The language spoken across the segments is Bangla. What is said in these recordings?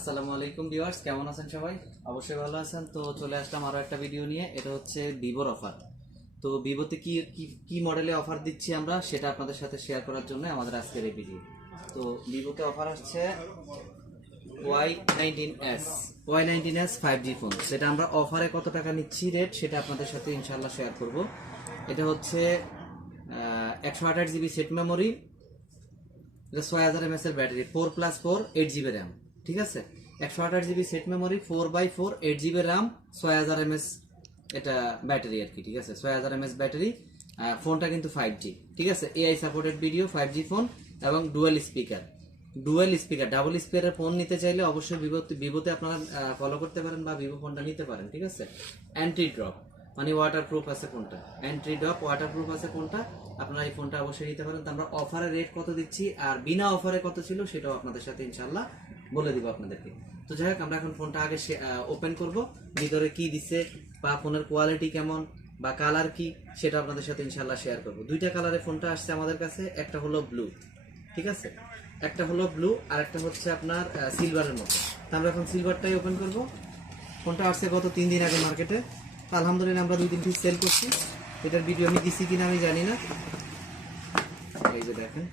আসসালামু আলাইকুম ভিউয়ার্স, কেমন আছেন সবাই? অবশ্যই ভালো আছেন। তো চলে আসলাম আরো একটা ভিডিও নিয়ে। এটা হচ্ছে ভিভোর অফার। তো ভিভোতে কি কি কি মডেলে অফার দিচ্ছি আমরা সেটা আপনাদের সাথে শেয়ার করার জন্য আমাদের আজকের এই ভিডিও। তো ভিভোতে অফার আসছে Y19s Y19s 5G ফোন। সেটা আমরা অফারে কত টাকা নিচ্ছি রেট সেটা আপনাদের সাথে ইনশাআল্লাহ শেয়ার করব। এটা হচ্ছে 128 GB সেট মেমোরি, এটা 6000 mAh এর ব্যাটারি, 4+4 8GB র্যাম। ঠিক আছে, 128 GB set memory, 4x4 8GB RAM, 6000 mAh এটা ব্যাটারি আর কি। ঠিক আছে, 6000 mAh ব্যাটারি। ফোনটা কিন্তু 5G। ঠিক আছে, AI supported video, 5G phone এবং ডুয়াল স্পিকার ডাবল স্পিকারের ফোন নিতে চাইলে অবশ্যই ভিভোতে আপনারা ফলো করতে পারেন বা ভিভো ফোনটা নিতে পারেন। ঠিক আছে, অ্যান্টি ড্রপ মানে ওয়াটারপ্রুফ আছে ফোনটা, অ্যান্টি ড্রপ ওয়াটারপ্রুফ আছে ফোনটা। আপনারা এই ফোনটা অবশ্যই নিতে পারেন। তো আমরা অফারে রেট কত দিচ্ছি আর বিনা অফারে কত ছিল সেটাও আপনাদের সাথে ইনশাআল্লাহ বলে দিব আপনাদেরকে। তো যাই হোক, আমরা এখন ফোনটা আগে ওপেন করব, ভিতরে কি দিচ্ছে বা ফোনের কোয়ালিটি কেমন বা কালার কি সেটা আপনাদের সাথে ইনশাআল্লাহ শেয়ার করব। দুইটা কালারে ফোনটা আসছে আমাদের কাছে, একটা হলো ব্লু, ঠিক আছে, একটা হলো ব্লু আর একটা হচ্ছে আপনার সিলভারের মতো। তো আমরা এখন সিলভারটাই ওপেন করব। ফোনটা আসছে গত 3 দিন আগে মার্কেটে। আলহামদুলিল্লাহ আমরা 2-3 পিস সেল করছি। এটার ভিডিও আমি দিছি কিনা আমি জানি না। এই যে দেখেন,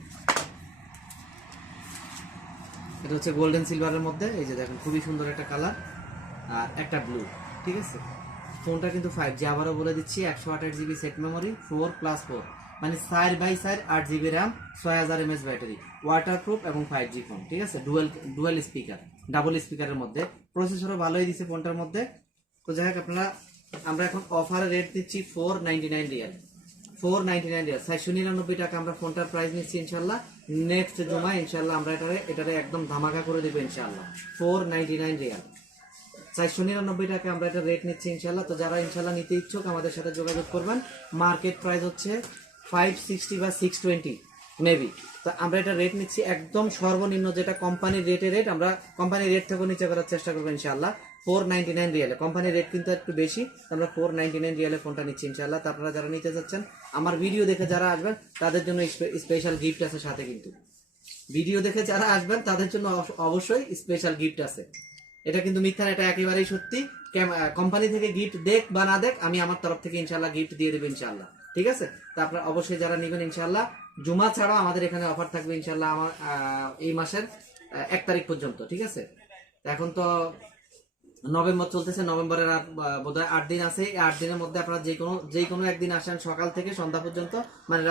এটা হচ্ছে গোল্ডেন সিলভারের মধ্যে। এই যে দেখেন, খুবই সুন্দর একটা কালার আর একটা ব্লু। ঠিক আছে, ফোনটা কিন্তু 5G, আবারও বলে দিচ্ছি। 128 GB সেট মেমোরি, 4+4 মানে 4x4 8GB RAM, 6000 mAh battery, waterproof এবং 5G ফোন। ঠিক আছে, ডুয়াল স্পিকার, ডাবল স্পিকারের মধ্যে, প্রসেসরও ভালোই দিছে ফোনটার মধ্যে। তো যাই হোক, আমরা এখন অফারে রেট দিচ্ছি 499 রিয়াল। 499 রিয়াল, 499 টাকা আমরা ফোনটার প্রাইস নিচ্ছি ইনশাল্লাহ। নেক্সট জুমায় ইনশাল্লাহ আমরা এটারে একদম ধামাকা করে দেবো ইনশাল্লাহ। 499 রিয়াল, 499 টাকা আমরা এটা রেট নিচ্ছি ইনশাল্লাহ। তো যারা ইনশাল্লাহ নিতে ইচ্ছুক আমাদের সাথে যোগাযোগ করবেন। মার্কেট প্রাইস হচ্ছে 560 বা 620 মেবি। তো আমরা এটা রেট নিচ্ছি একদম সর্বনিম্ন, যেটা কোম্পানির রেট আমরা কোম্পানির রেট থেকে নিচে করার চেষ্টা করবো ইনশাল্লাহ। 499 রিয়ালে, কোম্পানির রেট কিন্তু একটু বেশি, আমরা 499 রিয়ালে ফোনটা নিচ্ছি ইনশাল্লাহ। তো আপনারা যারা নিতে যাচ্ছেন, আমার ভিডিও দেখে যারা আসবেন তাদের জন্য স্পেশাল গিফট আছে সাথে। কিন্তু ভিডিও দেখে যারা আসবেন তাদের জন্য অবশ্যই স্পেশাল গিফট আছে। এটা কিন্তু মিথ্যা, এটা একেবারেই সত্যি। কোম্পানি থেকে গিফট দেখ বা না দেখ, আমি আমার তরফ থেকে ইনশাল্লাহ গিফট দিয়ে দেবো ইনশাল্লাহ। ঠিক আছে, তা আপনারা অবশ্যই যারা নেবেন ইনশাল্লাহ, জুমা ছাড়াও আমাদের এখানে অফার থাকবে ইনশাল্লাহ আমার এই মাসের 1 তারিখ পর্যন্ত। ঠিক আছে, এখন তো নভেম্বর চলতেছে, নভেম্বরের আর বোধহয় 8 দিন আছে। এই 8 দিনের মধ্যে আপনারা যে কোনো একদিন আসেন, সকাল থেকে সন্ধ্যা পর্যন্ত, মানে